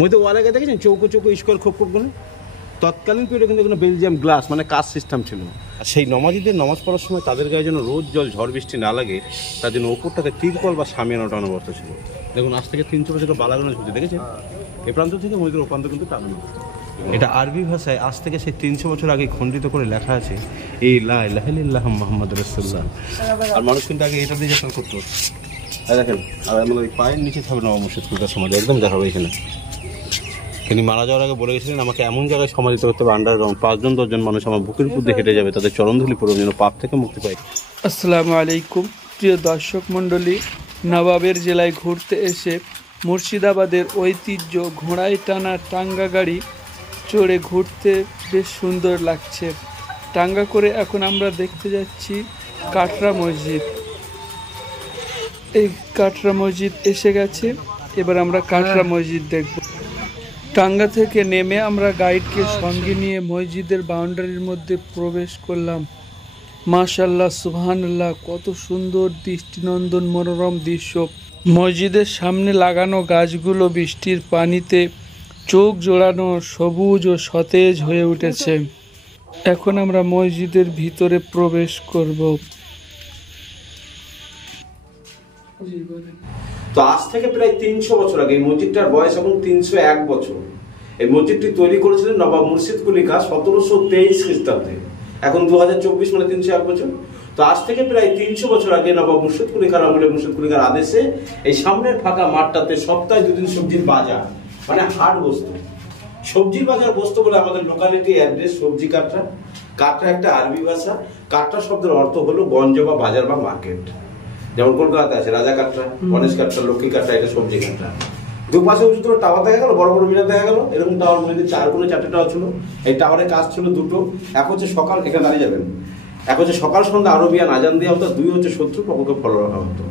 মধ্যে ওয়ালে গিয়ে দেখেছেন চৌকো চৌকো স্কোয়ার খোপগুলো, তৎকালীন পিরিয়ডে কিন্তু কোনো বেলজিয়াম গ্লাস মানে কাচ সিস্টেম ছিল। আর সেই নমাজিদের নমাজ পড়ার সময় তাদের গায়ে যেন রোদ জল ঝড় বৃষ্টি না লাগে তার জন্য ওপরটাতে তিরপল বা সামিয়ানা টানো অবস্থা ছিল। দেখুন আজ থেকে 300 বছর বালাগুলো ঝুলছে, দেখেছেন? এ প্রান্ত থেকে মধ্যে ও প্রান্ত কিন্তু টানানো। এটা আরবি ভাষায় আজ থেকে সেই 300 বছর আগে খণ্ডিত করে লেখা আছে, এই লা ইলাহা ইল্লাল্লাহ মুহাম্মাদ রাসূলুল্লাহ। আর মানুষ কিন্তু আগে এটা দিয়ে যাতায়াত করতো। দেখেন, আর আমাদের পায়ের নিচে থাকবে নবাব মুর্শিদ কুলিখার সমাধি, একদম দেখাবে এখানে। তিনি মারা যাওয়ার আগে বলে গেছিলেন, আমাকে এমন জায়গায় সমাধিত করতে হবে আন্ডারগ্রাউন্ড, 5-10 মানুষ আমার বুকের উপর দিয়ে হেঁটে যাবে, তাদের চরণধুলি পড়বে যেন পাপ থেকে মুক্তি পায়। আসসালামু আলাইকুম প্রিয় দর্শক মণ্ডলী, নবাবের জেলায় ঘুরতে এসে মুর্শিদাবাদের ঐতিহ্য ঘোড়ায় টানা টাঙ্গা গাড়ি চড়ে ঘুরতে বেশ সুন্দর লাগছে। টাঙ্গা করে এখন আমরা দেখতে যাচ্ছি কাটরা মসজিদ। এই কাটরা মসজিদ এসে গেছে, এবার আমরা কাটরা মসজিদ দেখব। টাঙ্গা থেকে নেমে আমরা গাইডকে সঙ্গে নিয়ে মসজিদের বাউন্ডারির মধ্যে প্রবেশ করলাম। মাশাআল্লাহ, সুবহানাল্লাহ, কত সুন্দর দৃষ্টিনন্দন মনোরম দৃশ্য। মসজিদের সামনে লাগানো গাছগুলো বৃষ্টির পানিতে চোখ জোড়ানো সবুজ ও সতেজ হয়ে উঠেছে। এখন আমরা মসজিদের ভিতরে প্রবেশ করব। তো আজ থেকে প্রায় 300 বছর আগে এই মসজিদটার বয়স এখন 301 বছর। এই মসজিদটি তৈরি করেছিলেন নবাব মুর্শিদ কুলি খাঁ 1723 খ্রিস্টাব্দে। এখন 2024 মানে 301 বছর। তো আজ থেকে প্রায় 300 বছর আগে নবাব মুর্শিদ কুলি খাঁর আমলে মুর্শিদ কুলি খাঁর আদেশে এই সামনের ফাঁকা মাঠটাতে সপ্তাহে 2 দিন সবজির বাজার মানে হাট বসতো। সবজির বাজার বসতো বলে আমাদের লোকালিটি অ্যাড্রেস সবজি কাটরা। কাটরা একটা আরবি ভাষা। কাটরা শব্দের অর্থ হলো গঞ্জ বা বাজার বা মার্কেট। যেমন কলকাতাতে আছে রাজা কাটরা, গণেশ কাটরা, লক্ষ্মী কাটরা, এটা সবজি কাটরা। দুপাশে উঁচু দুটো টাওয়ার দেখা গেল, বড় বড় মিনার দেখা গেল। এরকম টাওয়ার মধ্যে 4 টাওয়ার ছিল। এই টাওয়ারের কাজ ছিল দুটো। এক হচ্ছে সকাল, এখানে দাঁড়িয়ে যাবেন, এক হচ্ছে সকাল সন্ধ্যা আরবিয়ান আজান দেওয়া হতো, 2 হচ্ছে শত্রু পক্ষকে ফলো রাখা হতো।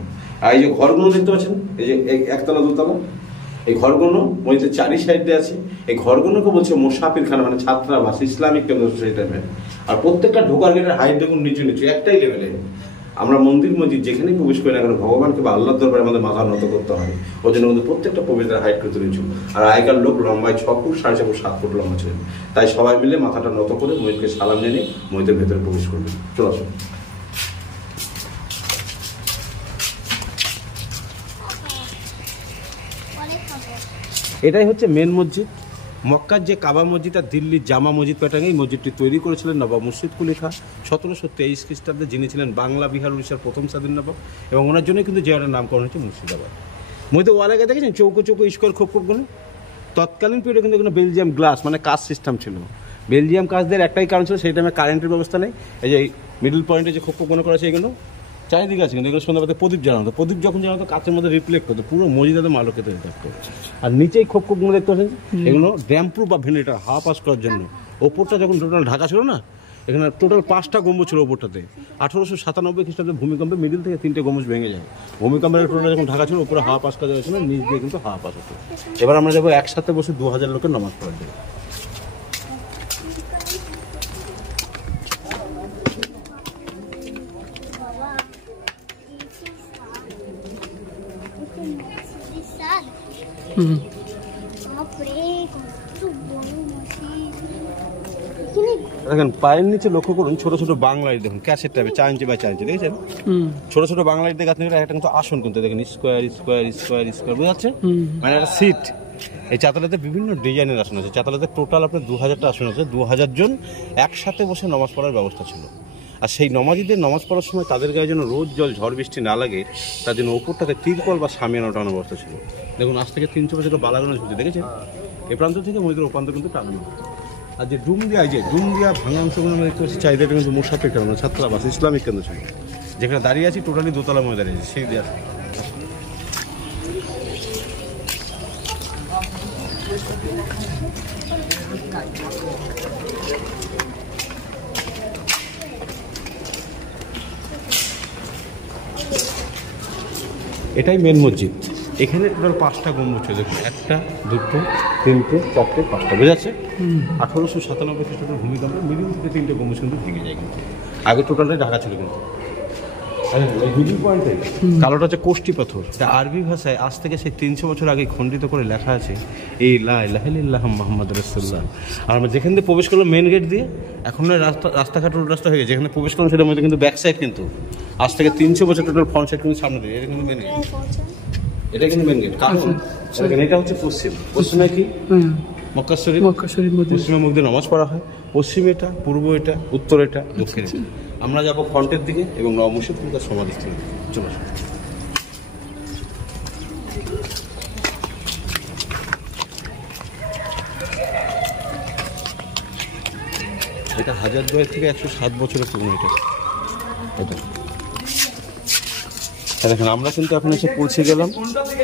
আর এই যে ঘরগুলো দেখতে পাচ্ছেন, এই যে একতলা দোতলা, এই ঘরগুলো মসজিদের 4 সাইডে আছে। এই ঘরগুলোকে বলছে মুসাফির খানা মানে ছাত্রাবাস, ইসলামিক কেন্দ্র সেই টাইপের। আর প্রত্যেকটা ঢোকার গেটের হাইট দেখুন নিচু নিচু, একটাই লেভেলে। আমরা মন্দির মসজিদ যেখানেই প্রবেশ করি না কেন ভগবানকে বা আল্লাহর দরবারে আমাদের মাথা নত করতে হয়। ওই জন্য আমাদের প্রত্যেকটা প্রবেশের হাইট করতে নিচু। আর আগেকার লোক লম্বায় 6 ফুট, 6.5 ফুট, 7 ফুট লম্বা ছিলেন। তাই সবাই মিলে মাথাটা নত করে মসজিদকে সালাম জানিয়ে মসজিদের ভেতরে প্রবেশ করবে। চলে আসুন। এটাই হচ্ছে মেন মসজিদ। মক্কার যে কাবা মসজিদ আর দিল্লির জামা মসজিদ প্যাটার্নে এই মসজিদটি তৈরি করেছিলেন নবাব মুর্শিদ কুলি খাঁ 1723 খ্রিস্টাব্দে, যিনি ছিলেন বাংলা বিহার উড়িষ্যার প্রথম স্বাধীন নবাব। এবং ওনার জন্য কিন্তু জায়গাটার নামকরণ হচ্ছে মুর্শিদাবাদ। মধ্যে ওয়ালে গিয়ে দেখেছেন চৌকো চৌকো স্কোয়ার খোপগুলো, তৎকালীন পিরিয়ডে কিন্তু কোনো বেলজিয়াম গ্লাস মানে কাচ সিস্টেম ছিল। বেলজিয়াম কাচদের একটাই কারণ ছিল, সেই টাইমে কারেন্টের ব্যবস্থা নেই। এই যে মিডল পয়েন্টে যে খোপগুলো করা আছে এগুলো চারিদিকে আছে, কিন্তু এগুলো সন্ধ্যাবাদে প্রদীপ জ্বালানো। প্রদীপ যখন জ্বালানো কাচের মধ্যে রিফ্লেক্ট করতো, পুরো মসজিদে আলোকিত হয়ে থাকতো। আর নিচেই খোপগুলো দেখতে পাচ্ছেন, এগুলো ড্যাম প্রুফ বা ভেন্টিলেটর হাওয়া পাস করার জন্য। ওপরটা যখন টোটাল ঢাকা ছিল না, এখানে টোটাল 5টা গম্বুজ ছিল ওপরটাতে। 1897 খ্রিস্টাব্দে ভূমিকম্পে মিডিল থেকে 3টে গম্বুজ ভেঙে যায়। ভূমিকম্পের টোটাল যখন ঢাকা ছিল, উপরে হাওয়া পাস করা যাচ্ছিল, নিচ দিয়ে কিন্তু হাওয়া পাস হতো। এবার আমরা যাবো একসাথে বসে 2000 লোকের নামাজ পড়ার জন্য। দেখেন পায়ের নিচে লক্ষ্য করুন, ছোট ছোট বাংলায় দেখুন ক্যাসেট টাইপে 4 ইঞ্চি বাই 4 ইঞ্চি, দেখেছেন? ছোট ছোট বাংলায় দেখে আপনি একটা কিন্তু আসন কিন্তু দেখেন স্কোয়ার স্কোয়ার স্কোয়ার স্কোয়ার, বোঝা যাচ্ছে? মানে একটা সিট। এই চাতালাতে বিভিন্ন ডিজাইনের আসন আছে। চাতালাতে টোটাল আপনার 2000টা আসন আছে। 2000 জন একসাথে বসে নামাজ পড়ার ব্যবস্থা ছিল। আর সেই নমাজিদের নামাজ পড়ার সময় তাদের গায়ে যেন রোদ জল ঝড় বৃষ্টি না লাগে তার জন্য ওপরটাতে তিরপল বা সামিয়ানা টানো অবস্থা ছিল। দেখুন আজ থেকে 300 বছর বালাগুলো ঝুলছে, দেখেছেন? এই প্রান্ত থেকে মসজিদের ও প্রান্ত কিন্তু টানানো। আর যে ডুম দিয়া ভাঙা অংশগুলো আমরা দেখতে পাচ্ছি, চাহিদাটা কিন্তু মুসাফির কেন্দ্র, ছাত্রাবাস, ইসলামিক কেন্দ্র ছিল। যেখানে দাঁড়িয়ে আছি টোটালি দোতলা মধ্যে দাঁড়িয়ে আছে, সেই দিয়ে আছে। এটাই মেন মসজিদ। এখানে টোটাল 5টা গম্বুজ ছিল, দেখুন 1টা 2টো 3টে 4টে 5টা, বোঝা যাচ্ছে? 1897 খ্রিস্টাব্দের ভূমিকম্পে মিডিল থেকে 3টে গম্বুজ কিন্তু ভেঙে যায়। কিন্তু আগে টোটালটাই ঢাকা ছিল। কিন্তু মিডিল পয়েন্টে কালোটা হচ্ছে কোষ্ঠী পাথর। এটা আরবি ভাষায় আজ থেকে সেই 300 বছর আগে খণ্ডিত করে লেখা আছে এই লা ইলাহা ইল্লাল্লাহ মুহাম্মাদুর রাসূলুল্লাহ। আর আমরা যেখান দিয়ে প্রবেশ করলাম মেন গেট দিয়ে, এখন রাস্তাঘাট রোড রাস্তা হয়ে গেছে, যেখানে প্রবেশ করলাম সেটার মধ্যে কিন্তু ব্যাক সাইড, কিন্তু আজ থেকে 300 বছর টোটাল ফ্রন্ট সাইড কিন্তু সামনে দিয়ে। এটা কিন্তু মেন গেট, এটা কিন্তু মেন গেট। কারণ এটা হচ্ছে পশ্চিমে কি মক্কা শরীফ, পশ্চিমে মুখ দিয়ে নামাজ পড়া হয়, পশ্চিম এটা, পূর্ব এটা, উত্তর এটা, দক্ষিণ এটা। আমরা যাবো ফ্রন্টের দিকে এবং নবাব মুর্শিদ কুলি খাঁর সমাধির দিকে। চলো, এটা 1002 থেকে 107 বছরের পুরনো। এটা দেখেন, আমরা কিন্তু এখন এসে পৌঁছে গেলাম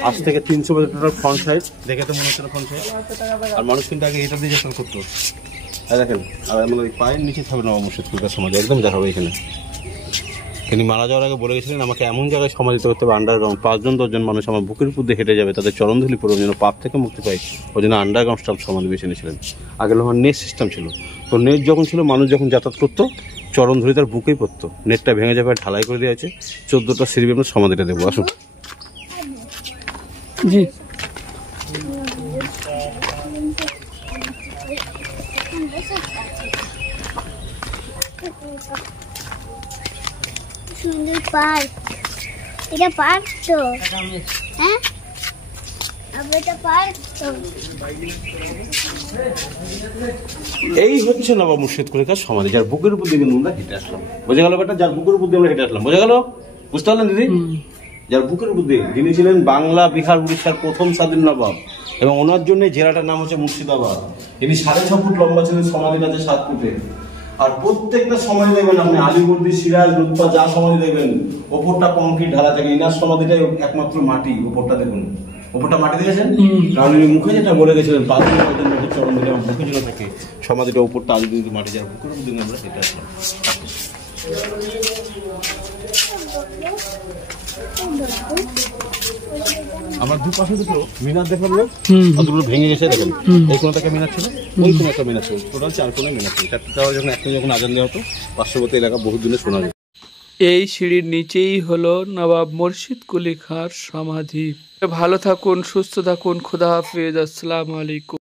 আজ থেকে 300 বছর টোটাল ফ্রন্ট সাইড। দেখে তো মনে হচ্ছে ফ্রন্ট সাইড। আর মানুষ কিন্তু আগে এটা দিয়ে যাতায়াত করতো। দেখেন, আর আমাদের পায়ের নিচে থাকবে নবাব মুর্শিদ কুলি খাঁর সমাধি, একদম দেখাবে এখানে। তিনি মারা যাওয়ার আগে বলে গেছিলেন, আমাকে এমন জায়গায় সমাধিত করতে হবে আন্ডারগ্রাউন্ড, 5-10 মানুষ আমার বুকের উপর দিয়ে হেঁটে যাবে, তাদের চরণধুলি পড়বে, যেন পাপ থেকে মুক্তি পাই। ওই জন্য আন্ডারগ্রাউন্ড স্টাফ সমাধি বেছে নিয়েছিলেন। আগে লোহার নেট সিস্টেম ছিল, তো নেট যখন ছিল মানুষ যখন যাতায়াত করতো চরণধুলি তার বুকেই পড়তো। নেটটা ভেঙে যাবে, ঢালাই করে দেওয়া আছে, 14টা সিঁড়ি আমরা সমাধিটা দেবো। আসুন। জি, সুন্দর পার্ক, এটা পার্ক তো, হ্যাঁ এটা পার্ক তো। এই হচ্ছে নবাব মুর্শিদ কুলি খাঁর সমাধি, যার বুকের উপর দিয়ে আমরা হেঁটে আসলাম। বোঝা গেল বেটা? যার বুকের উপর দিয়ে আমরা হেঁটে আসলাম, বোঝা গেল? বুঝতে পারলেন দিদি? যার বুকের উপর দিয়ে, যিনি ছিলেন বাংলা, বিহার, উড়িষ্যার প্রথম স্বাধীন নবাব, এবং ওনার জন্য জেলাটার নাম হচ্ছে মুর্শিদাবাদ। তিনি 6.5 ফুট লম্বা ছিলেন, সমাধিটা আছে 7 ফুটে। আর প্রত্যেকটা সমাধি দেখবেন আপনি, আলিবর্দী, সিরাজ, লুৎফা, যা সমাধি দেখবেন ওপরটা কংক্রিট ঢালা থাকে। ইনার সমাধিটাই একমাত্র মাটি, ওপরটা দেখুন, ওপরটা মাটি দেখেছেন? কারণ উনি মুখে যেটা বলে গেছিলেন, 5 দিনের মধ্যে চরণ দিলে আমার মুখে যেন থাকে, সমাধিটা উপরটা আজ কিন্তু মাটি, যার বুকের উপর দিন আমরা এটা আসলাম। আমার দুপাশে দুটো মিনার দেখলাম না, অতগুলো ভেঙে গেছে। দেখেন, এই কোনো একটা মিনার ছিল, ওই কোনো একটা মিনার ছিল, টোটাল 4 কোণে মিনার ছিল। 4টা টাওয়ার যখন একদিন যখন আজান দেওয়া হতো, পার্শ্ববর্তী এলাকা বহুত দিনে শোনা যায়। এই সিঁড়ির নিচেই হলো নবাব মুর্শিদ কুলি খাঁর সমাধি। ভালো থাকুন, সুস্থ থাকুন, খুদা হাফেজ, আসসালামু আলাইকুম।